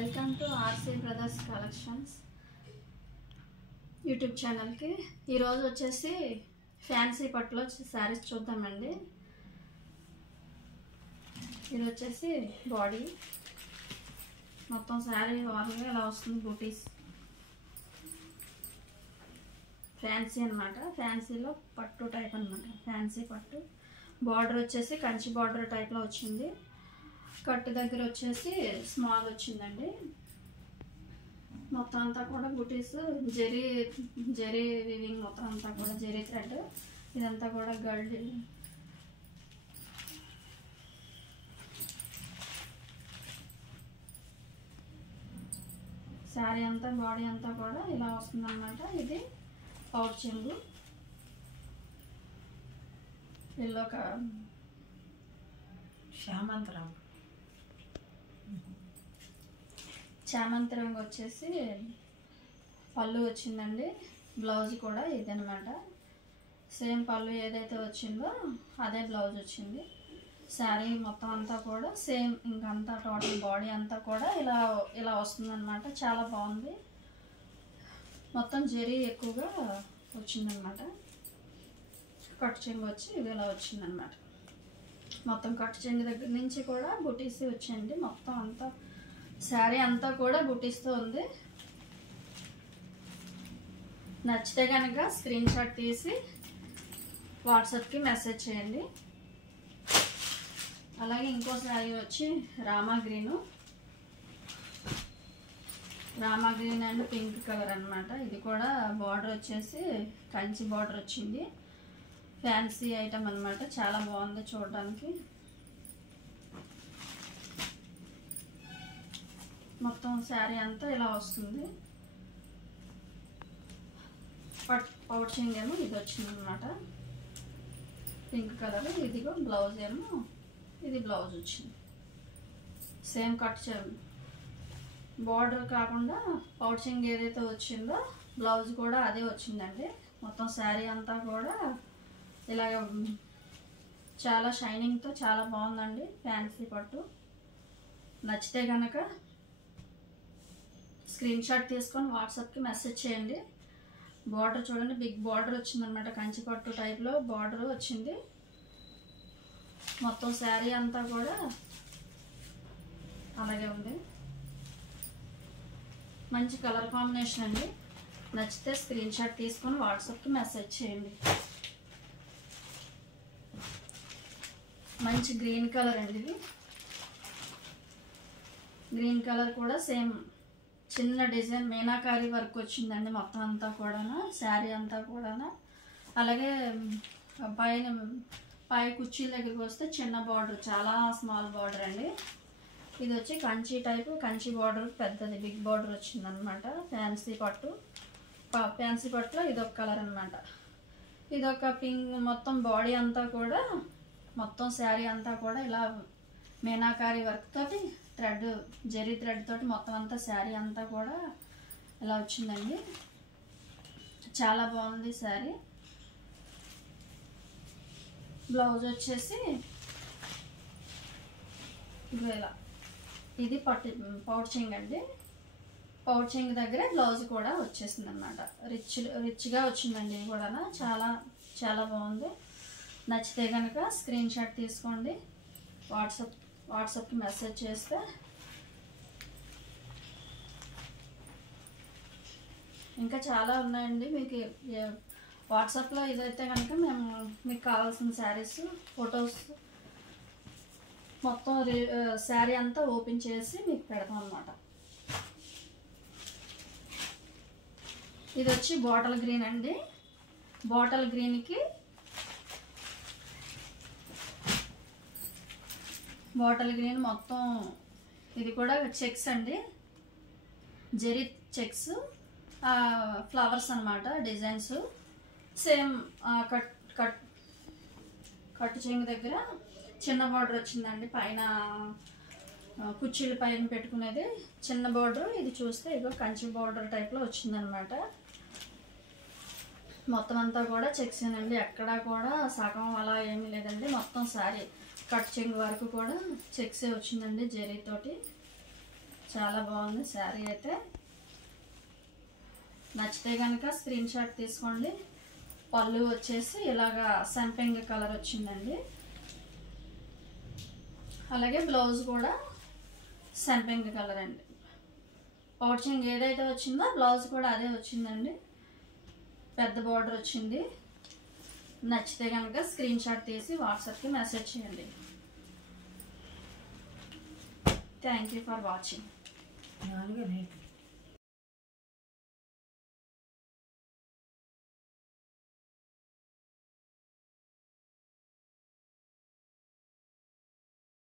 Welcome to RC brothers collections YouTube ఛానల్కి. ఈరోజు వచ్చేసి ఫ్యాన్సీ పట్టులో శారీస్ చూద్దామండి. ఇది వచ్చేసి బాడీ మొత్తం శారీ వారుగా ఇలా వస్తుంది. బూటీస్ ఫ్యాన్సీ అనమాట. ఫ్యాన్సీలో పట్టు టైప్ అనమాట. ఫ్యాన్సీ పట్టు బార్డర్ వచ్చేసి కంచి బార్డర్ టైప్లో వచ్చింది. కట్టు దగ్గర వచ్చేసి స్మాల్ వచ్చిందండి. మొత్తం అంతా కూడా బూటీస్ జరీ వివింగ్ మొత్తం అంతా కూడా జరీ థ్రెడ్. ఇదంతా కూడా గల్డ్ శారీ అంతా బాడీ అంతా కూడా ఇలా వస్తుందన్నమాట. ఇది పౌచ్ చెంగు ఎల్లో చామంతి రంగు వచ్చేసి పళ్ళు వచ్చిందండి. బ్లౌజ్ కూడా ఇదనమాట. సేమ్ పళ్ళు ఏదైతే వచ్చిందో అదే బ్లౌజ్ వచ్చింది. శారీ మొత్తం అంతా కూడా సేమ్ ఇంకంతా టోటల్ బాడీ అంతా కూడా ఇలా వస్తుందన్నమాట. చాలా బాగుంది. మొత్తం జరీ ఎక్కువగా వచ్చిందనమాట. కట్టు చెంగు వచ్చి ఇది ఇలా వచ్చిందనమాట. మొత్తం కట్టు చెంగు దగ్గర నుంచి కూడా బుటీస్ వచ్చాయండి. మొత్తం అంతా శారీ అంతా కూడా బుటీస్తో ఉంది. నచ్చితే కనుక స్క్రీన్ షాట్ తీసి వాట్సాప్కి మెసేజ్ చేయండి. అలాగే ఇంకో శారీ వచ్చి Rama green and pink colour అనమాట. ఇది కూడా బార్డర్ వచ్చేసి కంచి బార్డర్ వచ్చింది. ఫ్యాన్సీ ఐటమ్ అనమాట. చాలా బాగుంది చూడడానికి. మొత్తం శారీ అంతా ఇలా వస్తుంది. పౌచింగ్ ఏమో ఇది వచ్చింది అనమాట. Pink colour. ఇదిగో బ్లౌజ్ ఏమో ఇది బ్లౌజ్ వచ్చింది. సేమ్ కట్ బార్డర్ కాకుండా పౌచింగ్ ఏదైతే వచ్చిందో బ్లౌజ్ కూడా అదే వచ్చిందండి. మొత్తం శారీ అంతా కూడా ఇలాగ చాలా షైనింగ్తో చాలా బాగుందండి. ఫ్యాన్సీ పట్టు. నచ్చితే కనుక స్క్రీన్ షాట్ తీసుకొని వాట్సాప్కి మెసేజ్ చేయండి. బార్డర్ చూడండి, బిగ్ బార్డర్ వచ్చిందనమాట. కంచి పట్టు టైప్లో బార్డర్ వచ్చింది. మొత్తం శారీ అంతా కూడా అలాగే ఉంది. మంచి కలర్ కాంబినేషన్ అండి. నచ్చితే స్క్రీన్ షాట్ తీసుకొని వాట్సాప్కి మెసేజ్ చేయండి. మంచి గ్రీన్ కలర్ అండి. ఇది గ్రీన్ కలర్ కూడా సేమ్ చిన్న డిజైన్ మీనాకారి వర్క్ వచ్చిందండి. మొత్తం అంతా కూడా శారీ అంతా కూడా. అలాగే పై కుర్చీల దగ్గరికి వస్తే చిన్న బార్డర్, చాలా స్మాల్ బార్డర్ అండి. ఇది వచ్చి కంచి టైపు, కంచి బార్డర్ పెద్దది బిగ్ బార్డర్ వచ్చిందనమాట. ఫ్యాన్సీ పట్టులో ఇదొక కలర్ అనమాట. ఇదొక పింక్. మొత్తం బాడీ అంతా కూడా మొత్తం శారీ అంతా కూడా ఇలా మీనాకారి వర్క్ తోటి జరీ థ్రెడ్ తోటి మొత్తం అంతా శారీ అంతా కూడా ఇలా వచ్చిందండి. చాలా బాగుంది శారీ. బ్లౌజ్ వచ్చేసి ఇలా ఇది పౌచింగ్ అండి. పౌచింగ్ దగ్గర బ్లౌజ్ కూడా వచ్చేసింది అనమాట. రిచ్గా వచ్చిందండి. ఇది కూడా చాలా చాలా బాగుంది. నచ్చితే కనుక స్క్రీన్ షాట్ తీసుకోండి. వాట్సాప్కి మెసేజ్ చేస్తే ఇంకా చాలా ఉన్నాయండి. మీకు వాట్సాప్లో ఇదైతే కనుక మేము మీకు కావాల్సిన శారీస్ ఫొటోస్ మొత్తం శారీ అంతా ఓపెన్ చేసి మీకు పెడతాం అన్నమాట. ఇది వచ్చి బాటిల్ గ్రీన్ అండి. బాటిల్ గ్రీన్కి మొత్తం ఇది కూడా చెక్స్ అండి. జరీ చెక్స్, ఫ్లవర్స్ అనమాట. Designs same. కట్టు చెంగు దగ్గర చిన్న బార్డర్ వచ్చిందండి. పైన కుర్చీల పైన పెట్టుకునేది చిన్న బార్డర్. ఇది చూస్తే ఇగో కంచి బార్డర్ టైప్లో వచ్చిందనమాట. మొత్తం అంతా కూడా చెక్స్ అండి. ఎక్కడా కూడా సగం అలా ఏమీ లేదండి. మొత్తం శారీ కట్ చెంగు వరకు కూడా చెక్సే వచ్చిందండి జరీతోటి. చాలా బాగుంది శారీ అయితే. నచ్చితే కనుక స్క్రీన్ షాట్ తీసుకోండి. పళ్ళు వచ్చేసి ఇలాగా సంపెంగ కలర్ వచ్చిందండి. అలాగే బ్లౌజ్ కూడా సంపెంగ కలర్ అండి. పౌచింగ్ ఏదైతే వచ్చిందో బ్లౌజ్ కూడా అదే వచ్చిందండి. పెద్ద బార్డర్ వచ్చింది. నచ్చితే కనుక స్క్రీన్ షాట్ తీసి వాట్సాప్కి మెసేజ్ చేయండి. Thank you for watching.